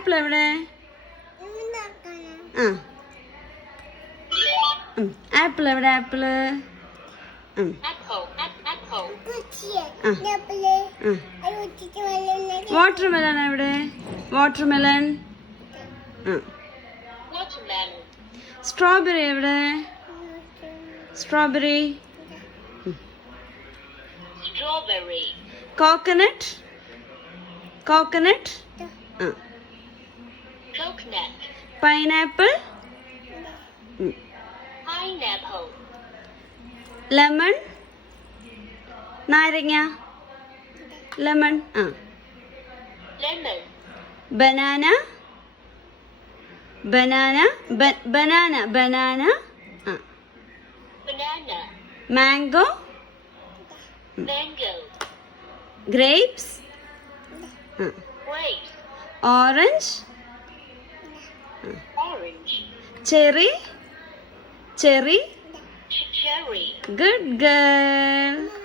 Apple എവിടെ? ആ apple എവിടെ? ആപ്പിള് വാട്ടർമെലൺ എവിടെ? വാട്ടർമെലൺ. സ്ട്രോബെറി എവിടെ? Strawberry. Coconut. Coconut. Pineapple. Lemon. നാരങ്ങ. Lemon. Banana. Banana. Banana. Banana. Mango. Grapes. Orange. Cherry. Cherry. Good girl.